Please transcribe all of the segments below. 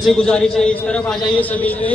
उनसे गुजारिश है इस तरफ आ जाइए सभी में।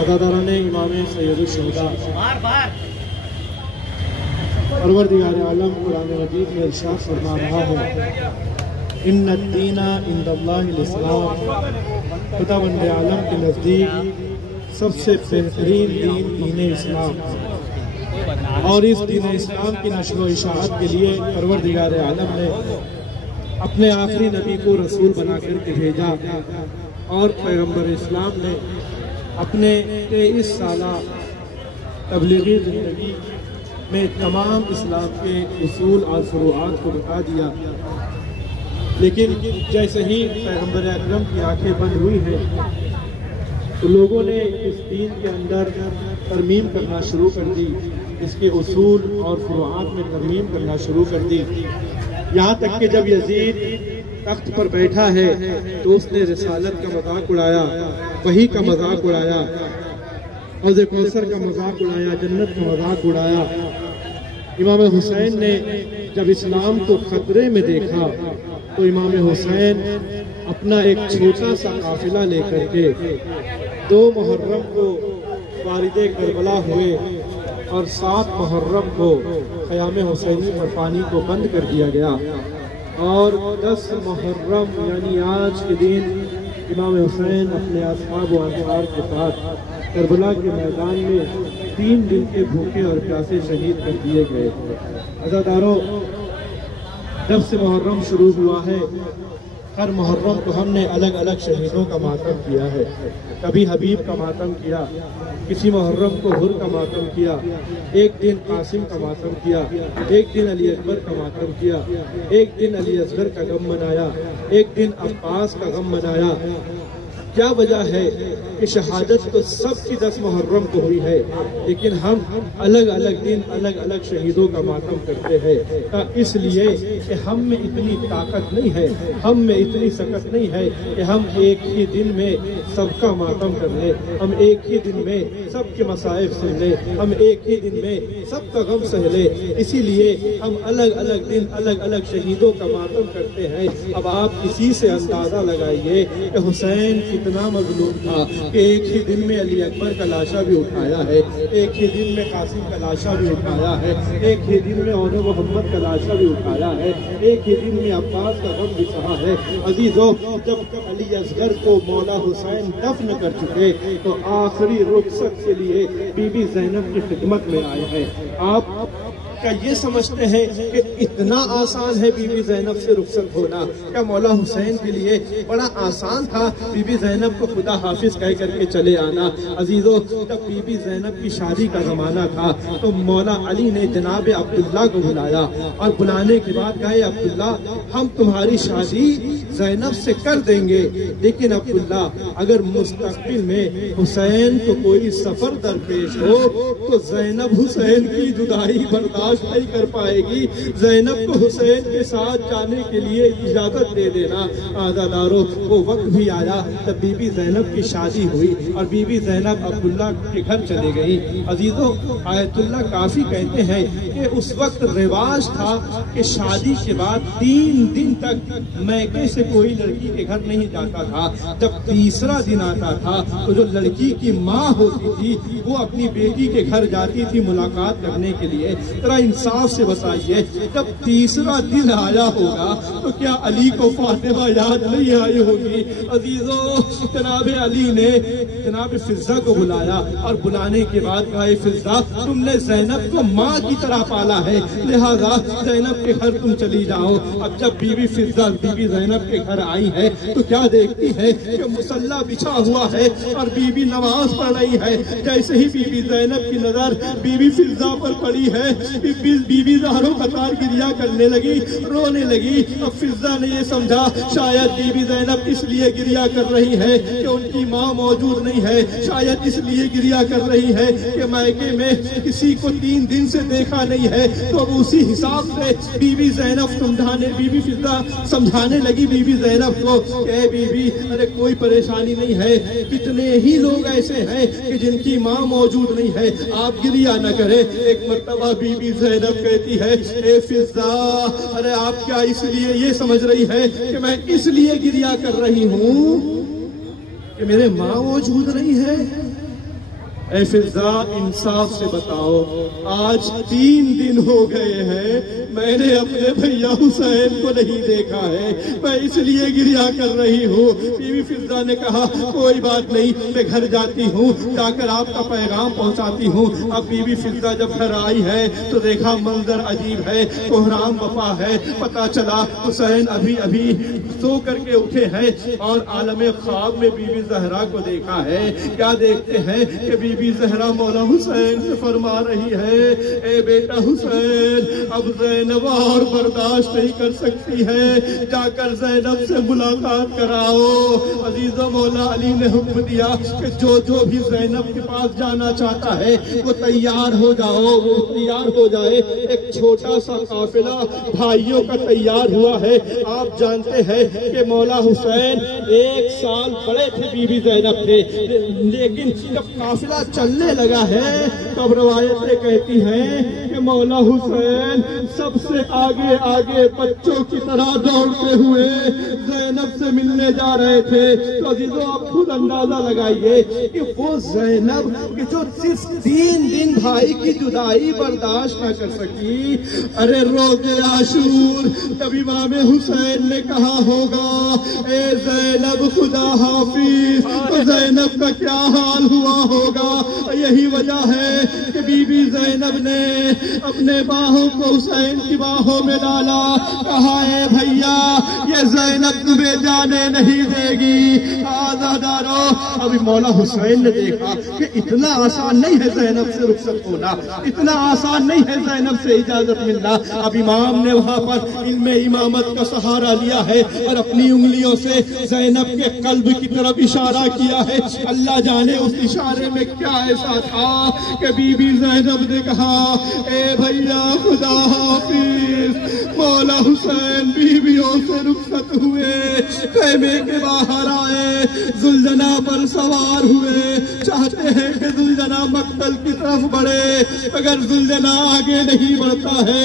अदादाराने इमाम सैयद शुहदा परवरदिगार आलम कुरान मजीद में इरशाद फरमा रहा है इन्न दीना इंदल्लाहिल इस्लाम, खुदावंद आलम के नज़दीक सबसे बेहतरीन दीन दीन इस्लाम। और इस दीन इस्लाम की नशर व इशाअत के लिए परवरदिगार आलम ने अपने आखिरी नबी को रसूल बना करके भेजा और पैगम्बर इस्लाम ने अपने 23 साला तबलीगी ज़िंदगी में तमाम इस्लाम के उसूल और फ़ुरूआत को बता दिया। लेकिन जैसे ही पैगम्बर अकरम की आंखें बंद हुई है तो लोगों ने इस दीन के अंदर तरमीम करना शुरू कर दी, इसके उसूल और फ़ुरूआत में तरमीम करना शुरू कर दी। यहाँ तक कि जब यजीद तख्त पर बैठा है तो उसने रिसालत का मजाक उड़ाया, वही का मजाक उड़ाया, हौज़ कौसर का मजाक उड़ाया, जन्नत का मजाक उड़ाया। इमाम हुसैन ने जब इस्लाम को खतरे में देखा तो इमाम हुसैन अपना एक छोटा सा काफिला लेकर के 2 मुहर्रम को वारिदे करबला हुए और 7 मुहर्रम को क़याम हुसैनी पर पानी को बंद कर दिया गया और 10 मुहर्रम यानी आज के दिन इमाम हुसैन अपने असहाब व अंसार के साथ करबला के मैदान में 3 दिन के भूखे और प्यासे शहीद कर दिए गए। अज़ादारों, जब से मुहर्रम शुरू हुआ है हर मुहर्रम को हमने अलग अलग शहीदों का मातम किया है। कभी हबीब का मातम किया, किसी मुहर्रम को हुर का मातम किया, एक दिन कासिम का मातम किया, एक दिन अली अकबर का मातम किया, एक दिन अली असगर का गम मनाया, एक दिन अब्बास का गम मनाया। क्या वजह है कि शहादत तो सबकी 10 मुहर्रम को हुई है, लेकिन हम अलग अलग दिन अलग अलग शहीदों का मातम करते हैं। इसलिए कि हम में इतनी ताकत नहीं है, हम में इतनी सकत नहीं है कि हम एक ही दिन में सबका मातम कर ले, हम एक ही दिन में सबके मसाइब सुन ले, हम एक ही दिन में सबका गम सह ले। इसीलिए हम अलग अलग दिन अलग अलग शहीदों का मातम करते हैं। अब आप इसी से अंदाजा लगाइए कि हुसैन कितना मजलूम था कि एक ही दिन में अली अकबर का लाशा भी उठाया है, एक ही दिन में कासिम का लाशा भी उठाया है, एक ही दिन में औने मोहम्मद का लाशा भी उठाया है, एक ही दिन में अब्बास का गम भी सहा है। अजीजों, जब अली असगर को मौला हुसैन दफन कर चुके तो आखिरी रुखसत के लिए बीबी ज़ैनब की खिदमत में आए हैं। आप क्या ये समझते हैं कि इतना आसान है बीबी ज़ैनब से रुखसत होना? क्या मौला हुसैन के लिए बड़ा आसान था बीबी ज़ैनब को खुदा हाफिज कह करके चले आना? अजीजों, जब बीबी ज़ैनब की शादी का जमाना था तो मौला अली ने जनाब अब्दुल्ला को बुलाया और बुलाने के बाद कहे, अब्दुल्ला, हम तुम्हारी शादी ज़ैनब से कर देंगे, लेकिन अब्दुल्ला अगर मुस्तकबिल में हुसैन को कोई सफर दरपेश हो तो ज़ैनब हुसैन की जुदाई बर्दाश्त नहीं कर पाएगी, ज़ैनब को हुसैन के साथ जाने के लिए इजाजत दे देना। आज़ादारों, वो वक्त भी आया तब बीबी ज़ैनब की शादी हुई और बीबी ज़ैनब अब्दुल्ला के घर चले गई। अजीजों, आयतुल्लाह काफी कहते हैं कि उस वक्त रिवाज था कि शादी के बाद 3 दिन तक मैके से कोई लड़की के घर नहीं जाता था। जब तीसरा दिन आता था तो जो लड़की की माँ होती थी वो अपनी बेटी के घर जाती थी मुलाकात करने के लिए। इंसाफ से बताइए, जब तीसरा दिन आया होगा तो क्या अली को फातिमा याद नहीं आई होगी? अजीजों, जनाब अली ने जनाब फिजा को बुलाया और बुलाने के बाद कहा, फिजा तुमने जैनब को माँ की तरह पाला है, लिहाजा जैनब के घर तुम चली जाओ। अब जब बीबी फिजा बीबी जैनब के घर आई है तो क्या देखती है कि मुसल्ला बिछा हुआ है और बीबी नमाज पढ़ रही है। जैसे ही बीबी जैनब की नजर बीबी फिजा पर पड़ी है, बीबी ज़हरा कतार गिरिया करने लगी, रोने लगी। अब फिजा ने ये समझा शायद बीबी जैनब इसलिए गिरिया कर रही है कि उनकी माँ मौजूद नहीं है, शायद इसलिए गिरिया कर रही है कि मायके में किसी को 3 दिन से देखा नहीं है। तो अब उसी हिसाब से बीबी जैनब बीबी फिजा समझाने लगी बीबी जैनब को कि बीबी, अरे कोई परेशानी नहीं है, कितने ही लोग ऐसे हैं कि जिनकी माँ मौजूद नहीं है, आप गिरिया न करें। एक मर्तबा बीबी जैनब कहती है, ए फिजा, अरे आप क्या इसलिए ये समझ रही है कि मैं इसलिए गिरिया कर रही हूँ कि मेरे माँ मौजूद नहीं है? ए फिजा, इंसाफ से बताओ, आज 3 दिन हो गए हैं, मैंने अपने भैया हुसैन को नहीं देखा है, मैं इसलिए गिरिया कर रही हूँ। बीवी फिजा ने कहा, कोई बात नहीं, मैं घर जाती हूँ, जाकर आपका पैगाम पहुँचाती हूँ। अब बीवी फिजा जब घर आई है तो देखा मंजर अजीब है, कोहराम वफा है। पता चला हुसैन अभी अभी सो करके उठे हैं और आलम ख्वाब में बीबी ज़हरा को देखा है। क्या देखते हैं कि बीबी ज़हरा मौला हुसैन से फरमा रही है, ए बेटा हुसैन, अब ज़ैनब और बर्दाश्त नहीं कर सकती है, जाकर ज़ैनब से मुलाकात कराओ। अजीज़ो, मौला अली ने हुक्म दिया कि जो भी ज़ैनब के पास जाना चाहता है वो तैयार हो जाओ, वो तैयार हो जाए। एक छोटा सा काफिला भाइयों का तैयार हुआ है। आप जानते हैं कि मौला हुसैन 1 साल बड़े थे बीबी ज़ैनब थे, लेकिन जब काफिला चलने लगा है तब रवायतें कहती हैं कि मौला हुसैन सबसे आगे आगे बच्चों की तरह दौड़ते हुए ज़ैनब से मिलने जा रहे थे। तो अजीजों, आप खुद अंदाजा लगाइए कि वो ज़ैनब कि जो सिर्फ 3 दिन भाई की जुदाई बर्दाश्त न कर सकी, अरे रोज़े आशूर तब इमाम हुसैन ने कहा होगा, ए ज़ैनब खुदा हाफिज, तो ज़ैनब का क्या हाल हुआ होगा। यही वजह है कि बीबी ज़ैनब ने अपने बाहों को हुसैन की बाहों में डाला, कहा, है भैया, ये ज़ैनब तुम्हें जाने नहीं देगी, आज़ादारो। अभी मौला हुसैन ने देखा कि इतना आसान नहीं है ज़ैनब से रुखसत होना, इतना आसान नहीं है ज़ैनब से इजाजत मिलना। अब इमाम ने वहां पर इल्मे इमामत का सहारा लिया है और अपनी उंगलियों से ज़ैनब के कल्ब की तरफ इशारा किया है। अल्लाह जाने उस इशारे में क्या ऐसा था कि बीबी ज़ैनब ने कहा, ए भैया खुदा हाफिज। मौला हुसैन बीवियों से रुखसत हुए, खैमे के बाहर आए, जुल्जना पर सवार हुए, चाहते हैं कि जुल्जना मक्तल की तरफ बढ़े, मगर जुल्जना आगे नहीं बढ़ता है।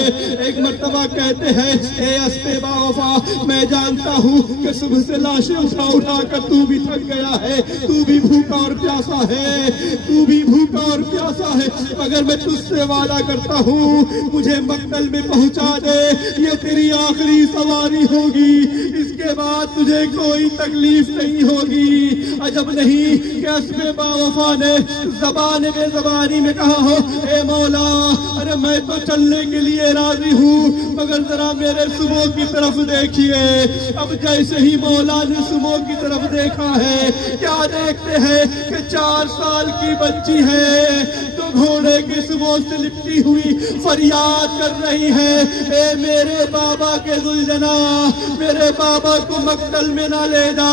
एक मर्तबा कहते हैं, ए अस्पे बावफा, मैं जानता हूँ कि सुबह से लाशें उठा उठा कर तू भी थक गया है, तू भी भूखा और प्यासा है, तू भी भूखा और प्यासा है, मगर मैं तुझसे वादा करता हूँ, मुझे मक्तल में पहुँचा दे, ये तेरी आखिरी सवारी होगी, इसके बाद तुझे कोई तकलीफ नहीं होगी। अजब नहीं कि अस्पे बावफा ने ज़बान बेज़बानी में कहा हो, ए मौला, अरे मैं तो चलने के लिए राजी हूँ, मगर जरा मेरे सुबह की तरफ देखिए। अब जैसे ही मौला ने सुबह की तरफ देखा है, क्या देखते हैं कि 4 साल की बच्ची है तो घोड़े की सुबह से लिपटी हुई फरियाद कर रही है, ए मेरे बाबा के दुल्जना, मेरे बाबा को मक्तल में ना ले जा,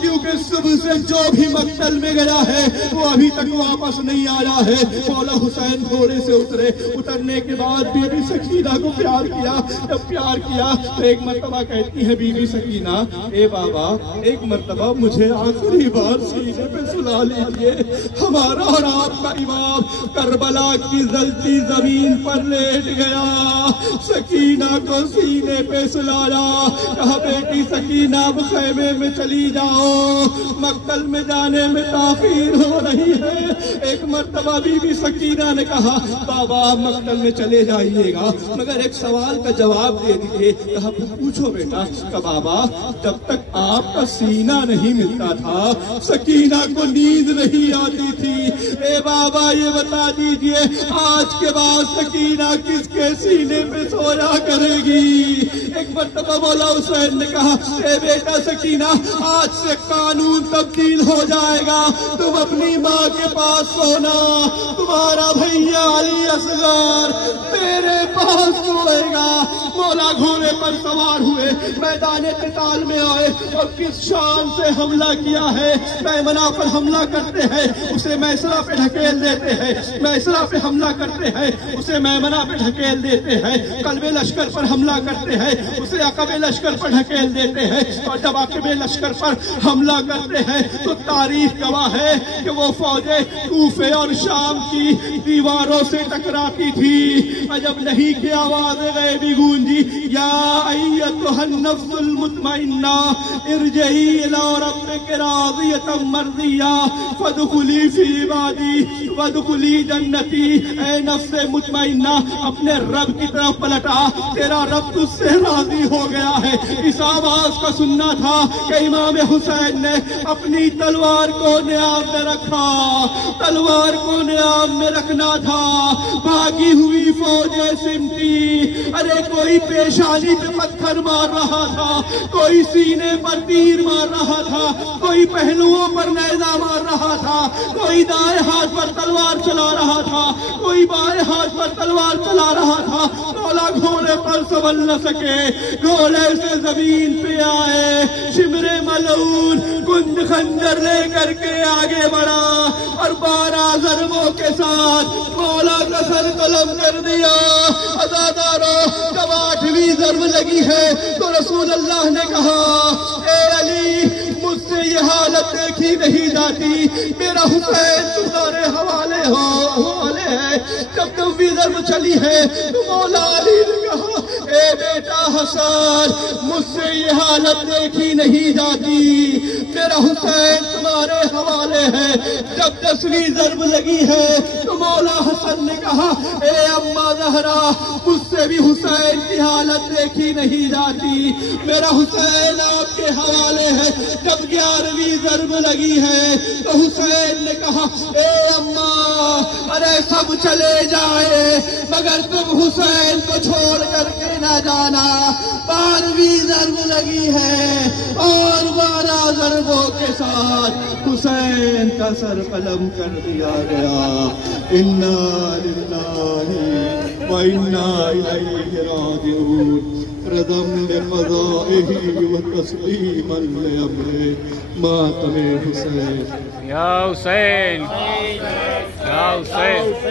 क्योंकि सुबह से जो भी मक्तल में गया है वो अभी तक वापस नहीं आया है। मौला हुसैन घोड़े से उतरे, उतरने के बाद बीबी सकीना को प्यार किया। जब प्यार किया तो एक मर्तबा कहती है बीबी सकीना, ए बाबा, एक मर्तबा मुझे आखिरी बार सीने पे सुला लीजिए, हमारा और आपका इमाम करबला की जलती जमीन पर लेट गया। सकीना को सीने पे सुलाया, कहा, बेटी सकीना सकीना अब खैमे में चली जाओ, मक्तल में जाने में ताखीर हो रही है। एक मर्तबा बीबी सकीना ने कहा बाबा मक्तल में चले जाइएगा, मगर एक सवाल का जवाब दे दिए। कहा पूछो बेटा। कहा बाबा जब तक आपका सीना नहीं मिलता था सकीना को नींद नहीं आती थी। ए बाबा ये बता दीजिए आज के बाद सकीना किसके सीने पे सोया करेगी? एक मर्तबा मौला हुसैन ने कहा ए बेटा सकीना आज से कानून तब्दील हो जाएगा, तुम अपनी माँ के पास सोना, तुम्हारा भैया अली असगर मेरे पास सोएगा। मौला घोड़े पर सवार हुए, मैदान क़िताल में आए और किस शान से हमला किया है। मैमना पर हमला करते हैं, उसे मैसरा पे ढकेल देते हैं, मैसरा पे हमला करते हैं, उसे मैमना पे ढकेल देते हैं, कल्बे लश्कर पर हमला करते हैं, उसे अकबे लश्कर पर ढकेल देते हैं। और जब अकबे लश्कर पर हमला करते हैं तो तारीख गवाह है कि वो फौजें कूफे और शाम की दीवारों से टकराती थी। अजब नहीं कि आवाज़ें गैबी गूंजी, या अय्यतुहन नफ्सुल मुतमइन्ना इरजई इला रब्बिक राज़ियतम मर्ज़िया फदखुली फी इबादी वदखुली जन्नती। ए नफ्से मुतमइन्ना अपने रब की तरफ पलटा, तेरा रब तुझसे राजी हो गया है। इस आवाज का सुनना था कि इमाम हुसैन ने अपनी तलवार को नियाब में रखा, तलवार को नियाब में रखना था। भागी हुई फौजें सिमटी, अरे कोई पेशानी पे पत्थर मार रहा था, कोई सीने पर तीर मार रहा था, कोई पहलुओं पर नेज़ा मार रहा था, कोई दाएं हाथ पर तलवार चला रहा था, कोई बाएं हाथ पर तलवार चला रहा था। मौला घोड़े पर संभल न सके, घोड़े से जमीन पे आए, शिमरे मलऊन कुंद खंजर लेकर के आगे बढ़ा और 12 ज़रबों के साथ मौला का सर कलम कर दिया। अज़ादारों जब 8वीं ज़रब लगी है तो रसूल अल्लाह ने कहा ए अली मुझसे ये हालत देखी नहीं जाती, मेरा हुसैन तुम्हारे हवाले है। जब 9वीं ज़रब चली है तो मौला अली ने कहा ए बेटा हसन मुझसे ये हालत देखी नहीं जाती, मेरा हुसैन तुम्हारे हवाले है। जब 10वीं ज़रब लगी है तो मौला हसन ने कहा ए अम्मा ज़हरा मुझसे भी हुसैन की हालत देखी नहीं जाती, मेरा हुसैन आपके हवाले है। जब 11वीं ज़रब लगी है तो हुसैन ने कहा ए अम्मा अरे सब चले जाए मगर तुम हुसैन को छोड़ करके ना जाना। 12वीं ज़रब लगी है और 12 ज़रबों के साथ हुसैन का सर कलम कर दिया गया। इन्ना लिल्लाहि व इन्ना इलैहि राजिऊन। रदम लिक़ज़ाइहि व तस्लीमन लिअम्रिहि मातम हुसैन। या हुसैन, या Hussain,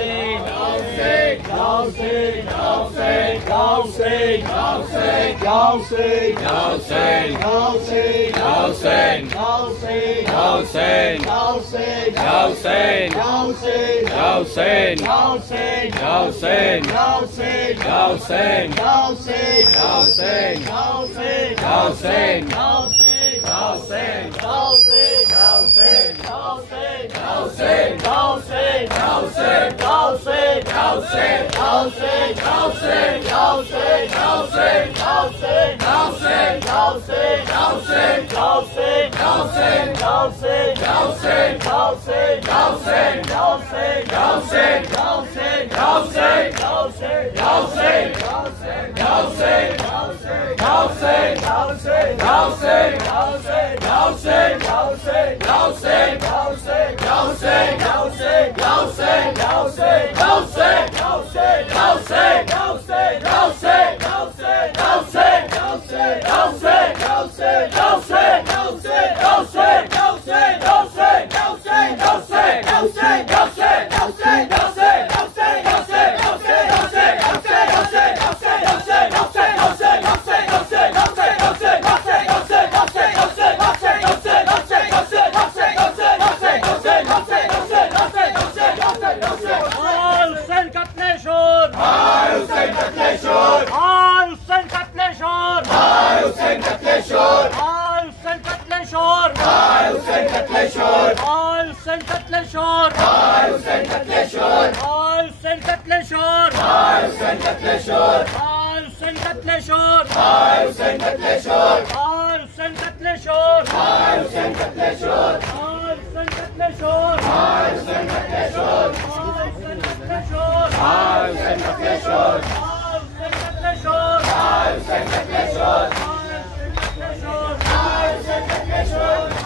All send Katleshore. All send Katleshore. All send Katleshore. All send Katleshore. All send Katleshore. All send Katleshore. All send Katleshore. All send Katleshore. All send Katleshore. All send Katleshore. All send Katleshore. All send Katleshore. All send Katleshore. All send Katleshore. All send Katleshore.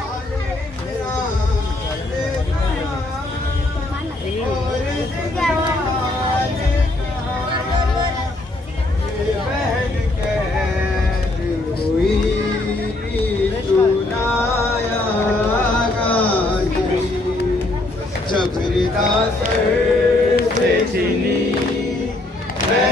से चीनी मैं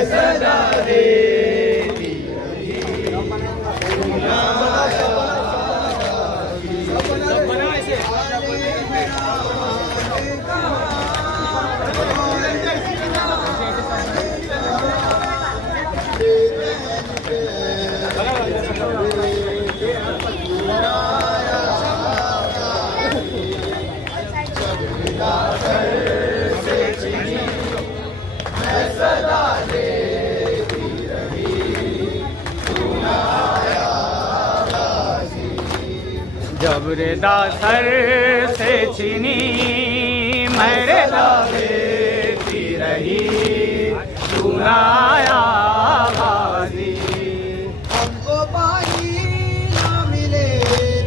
सदा देती रही जब रेदा sir से छीनी मेरे देती रही सुनाया बाजी। हमको पानी ना मिले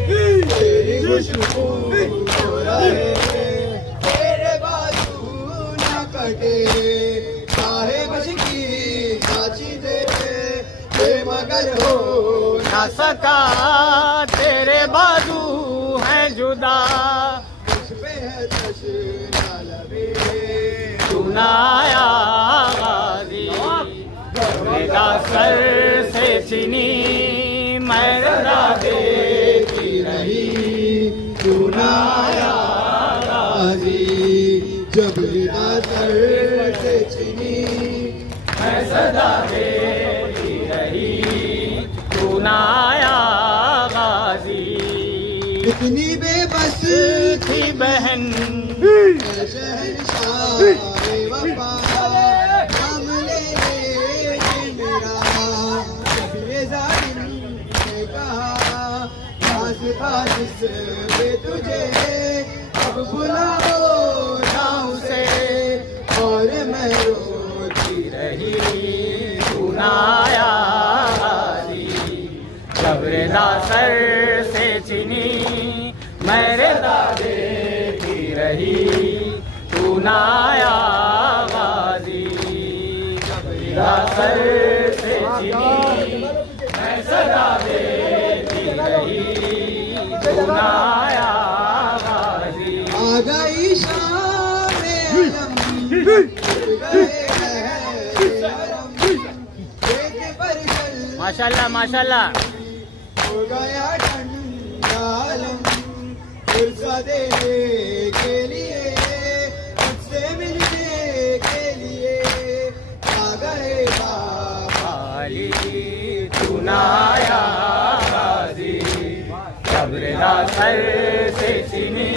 तेरी खुशबू हो रहे तेरे बाजू ना कटे चाहे बश की साची दे मगर हो ना सका तेरे बाजू है जुदा उस पे है तशना लबे सुनाया बाजी। रेदा सर से छीनी मेरे देती रही सुनाया बाजी। जब रिदा सर से चीनी मैं सदा देती रही सुनाया बाजी। इतनी बेबस थी बहन शहंशाह वफा नाम ले मेरा ये जालिम ने कहा खास खास पे तुझे अब बुलाओ ना उसे और मैं रोती रही सुनाया बाजी। जब रेदा सर से चीनी मेरे देती रही सुनाया बाजी। जब रेदा सर से चीनी मैं सदा देती रही सुनाया बाजी। आ गई शाम अलम गए माशाल्लाह माशाल्लाह। हो गया ठंडा आलम फुर्सत देने के लिए मुझसे मिलने के लिए आ गए खाली सुनाया बाजी। जब रेदा सर से चीनी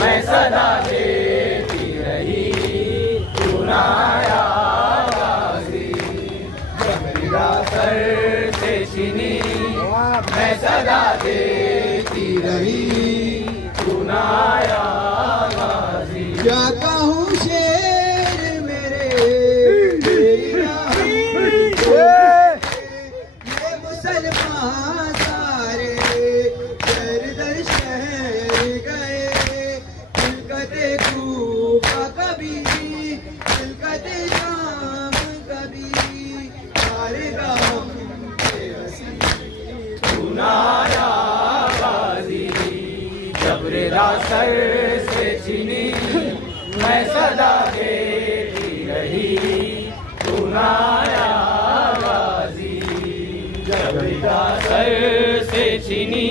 मैं सदा देती रही सुनाया बाजी। जब रेदा सर से चीनी मैं सदा देती रही सुनाया बाजी। क्या कहूँ शेर मेरे ये मुसलमान सारे दर दर शहर गए दिलकते कूफा कभी दिलकते शाम कभी सारे गाँव सुनाया बाजी। जब रेदा सर से चीनी मैं सदा देती रही सुनाया बाजी। जब रेदा सर से चीनी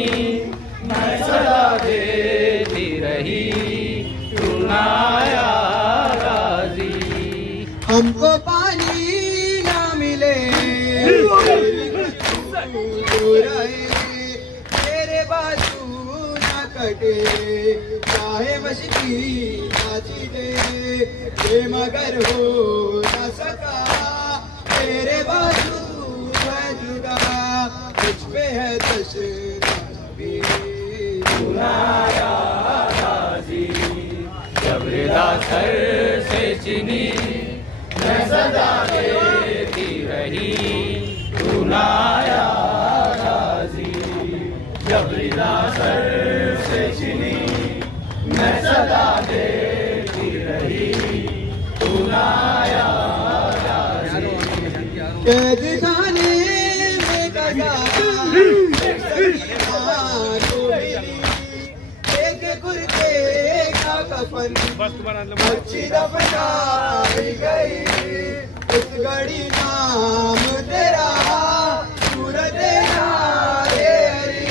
मैं सदा देती रही सुनाया बाजी। हमको पानी ना मिले तेरे बाजू ना कटे चाहे मशकी नाची दे ये मगर हो न सका तेरे बाजू मैं जुदा कुछ पे है तशना भी सुनाया गाजी जब रिदा सर से चिनी मैं सदा देती रही सुनाया गाजी जब रिदा सर से चिनी मैं सदा देती रही सुनाया कैद खाने में एक कुर्ते का कफन अच्छी दफनाई गई उस घड़ी नाम तेरा सूरत नारे हरी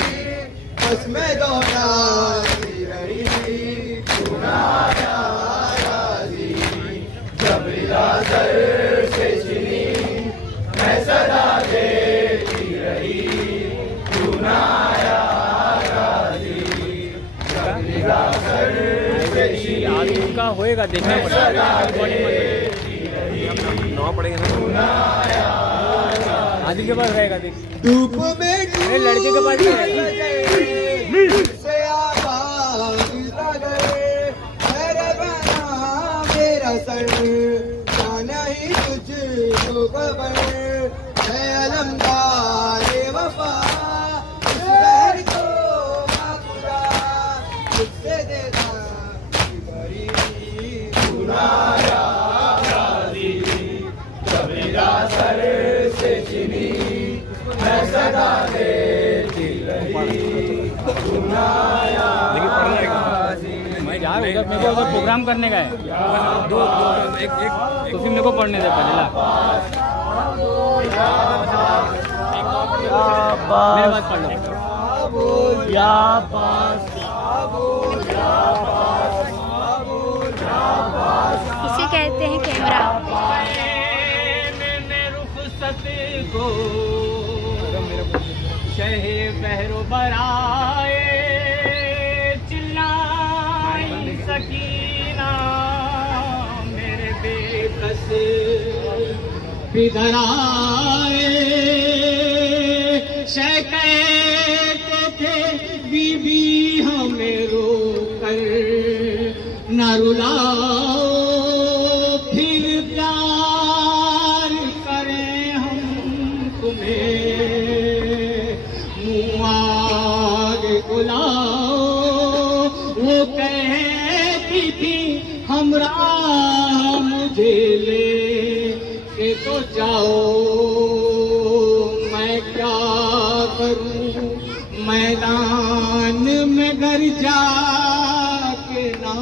बस में दोहराती रही सुनाया गाजी जब रिदा सर से चिनी मैं सदा देती रही सुनाया गाजी जब रिदा सर से चिनी आगे का होएगा देखना पड़ेगा पड़ेगा आदि के पास रहेगा देख धूप में अरे लड़के के पास से आवाज़ गए मेरे बना मेरा सर जाना ही तुझको खबर है अलमदार वफा इस शहर को खुदा तुझसे देता बड़ी सुनाया गाजी जब रिदा सर से चिनी मैं सदा देती रही सुनाया गाजी मैं जा रहा हूँ मेरे को उधर प्रोग्राम करने का है दो एक तो फिर मेरे को पढ़ने दे पहले ला मेरे बात पढ़ लो या पास इसे कहते हैं कैमरा। को शहे बहरो बराए चिल्लाई सकीना मेरे बेकस इधर आए शह कहते थे बीबी हमें रोकर न रुलाओ फिर प्यार करें हम तुम्हें मुँह आगे बुलाओ वो कहती थी हमरा मुझे ले के तो जाओ मैं क्या करूं मैदान में घर जाके ना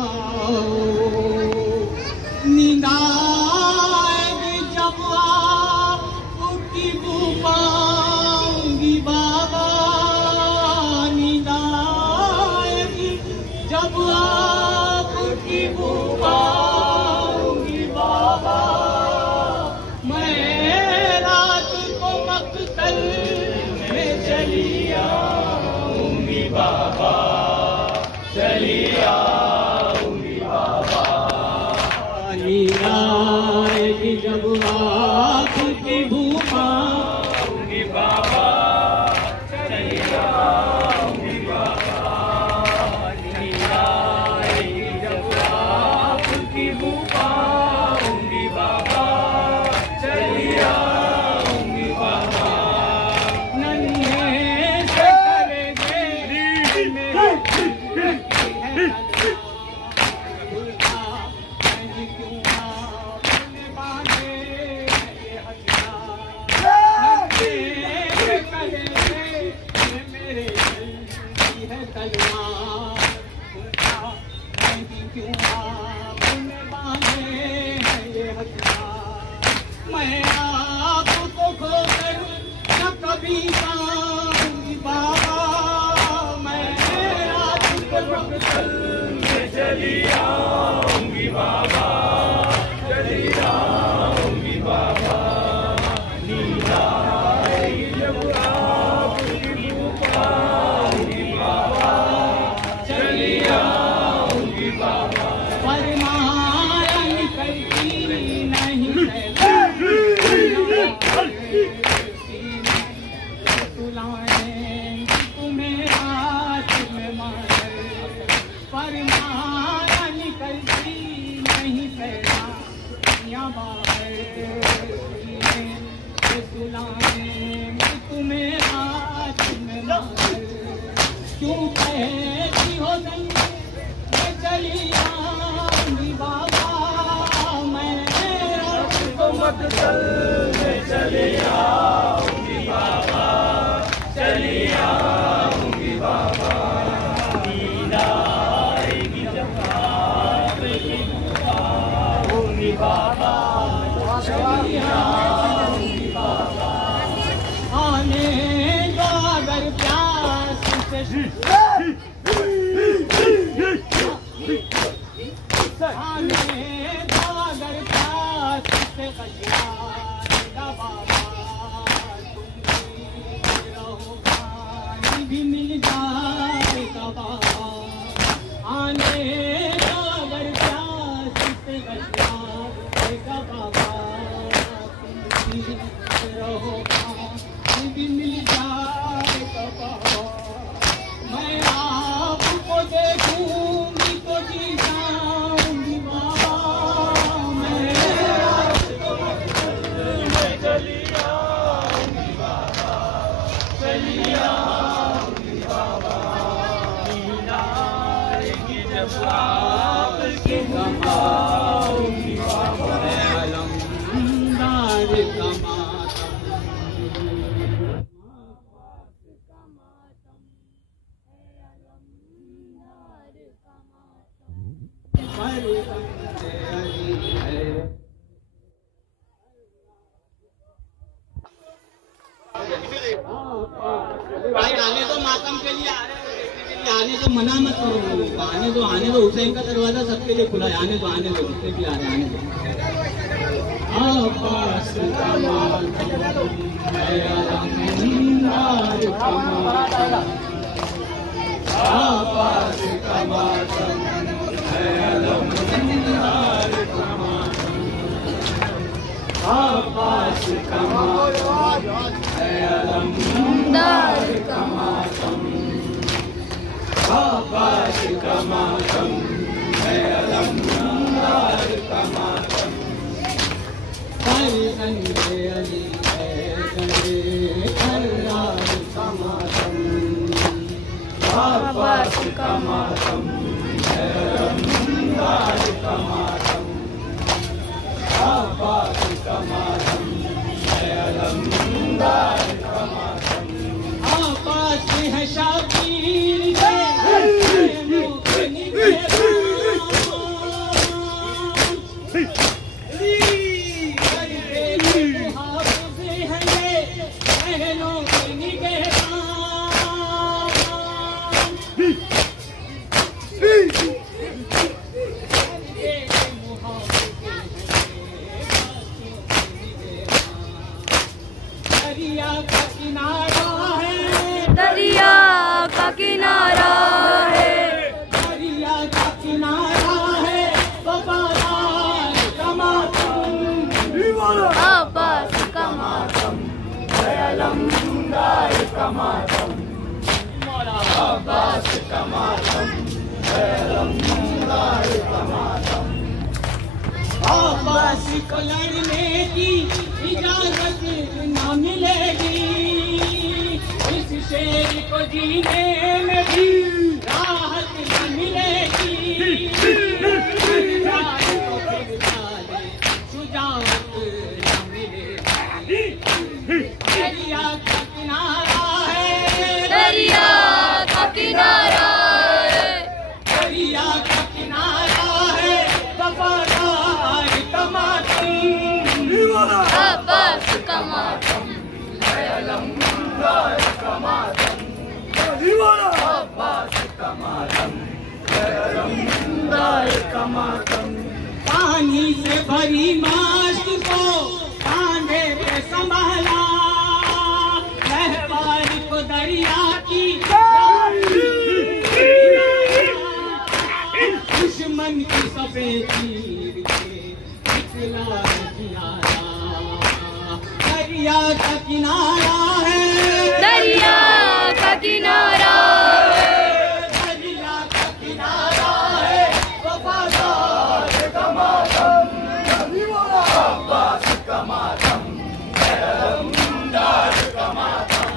नींद आएगी जब आपकी बुपाऊंगी बाबा नींद आएगी जब आपकी बुपाऊंगी बाबा मैं रात को मक्तल में चली आऊंगी बाबा चली आऊंगी बाबा नींद आएगी जब आपकी बुपाऊंगी बाबा चली आऊंगी बाबा नींद आएगी जब आपकी बुपाऊंगी बाबा चली आऊंगी बाबा नन्हे से करेंगे मेरे मैं आपको खोकर न कभी पाऊंगी बाबा मैं आपको क्यों कहती हो संग मैं चली आऊंगी बाबा, मैं तो मत चल मैं चली आऊंगी बाबा, चली आऊंगी बाबा। नींद आएगी जब आऊंगी बाबा, चली आऊंगी बाबा। आने दो अगर प्यास से आने दो अगर प्यास से कशियाएगा बाबा, तुम रहो पानी भी मिल जाएगा बाबा। आने दो अगर प्यास से कशियाएगा बाबा, तुम रहो पानी भी मिल जाएगा बाबा। मैं आपको देखूंगी तो जी जाऊंगी बाबा, मैं चली आऊंगी बाबा, चली आऊंगी बाबा। नींद आएगी जब आपकी कमाऊंगी बाबा, मैं अलमदार भाई आने दो, मातम के लिए आ रहे हैं, देखने के लिए आने दो, मना मत करो लोगों को, आने दो आने दो। हुसैन का दरवाजा सबके लिए खुला है, आने दो जितने भी आ रहे हैं आने दो। आपास का मातम है अलमदार का मातम, आपास का मातम है अलमदार का मातम, आपास का मातम है अलमदार का मातम, आपास का मातम है अलमदार का मातम। हर संगे अली है गए अल्लाह का मातम, आपास का मातम है अलमदार का मातम, आपास का मातम है अलमदार का मातम। आपास है शाबीर के मुकनी के दरिया का किनारा है, दरिया का किनारा है, दरिया का किनारा है, वफादार का मातम, आबास का मातम है अलमदार का मातम, आबास का मातम है अलमदार का मातम। आबास को लड़ने की इजाजत ना मिलेगी, इस शेर को जीने में भी राहत न मिलेगी। शुजाअत न मिलेगी। दरिया का किनारा है, दरिया का किनारा है, दरिया का किनारा है, वफादार का मातम, आबास का मातम है अलमदार का मातम, आबास का मातम है अलमदार का मातम। पानी से भरी माश्त को कांधे पे संभाला, रहवार को दरिया की दुश्मन की सफेद तीर से निकला किनारा, दरिया का किनारा है, दरिया का किनारा है, दरिया का किनारा है, वफादार का मातम, आबास का मातम है अलमदार का मातम।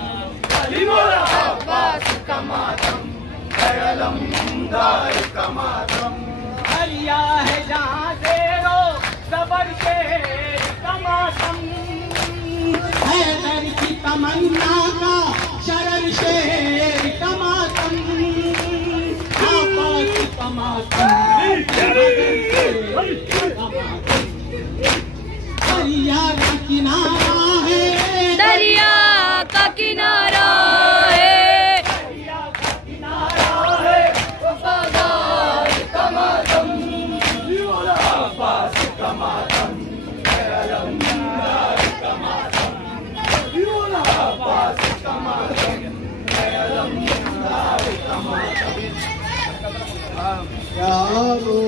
अलमदार का मातम, दरिया है जहाँ ज़ेरो ज़बर शेर का मातम, हैदर की तमन्ना का शरर शेर का मातम, आपा की तमातम, दरिया का किनारा है, दरिया का किनारा है, दरिया का किनारा है, वफादार का मातम, अब्बास का मातम, अलमदार का मातम, अब्बास का मातम, अलमदार का मातम। यारो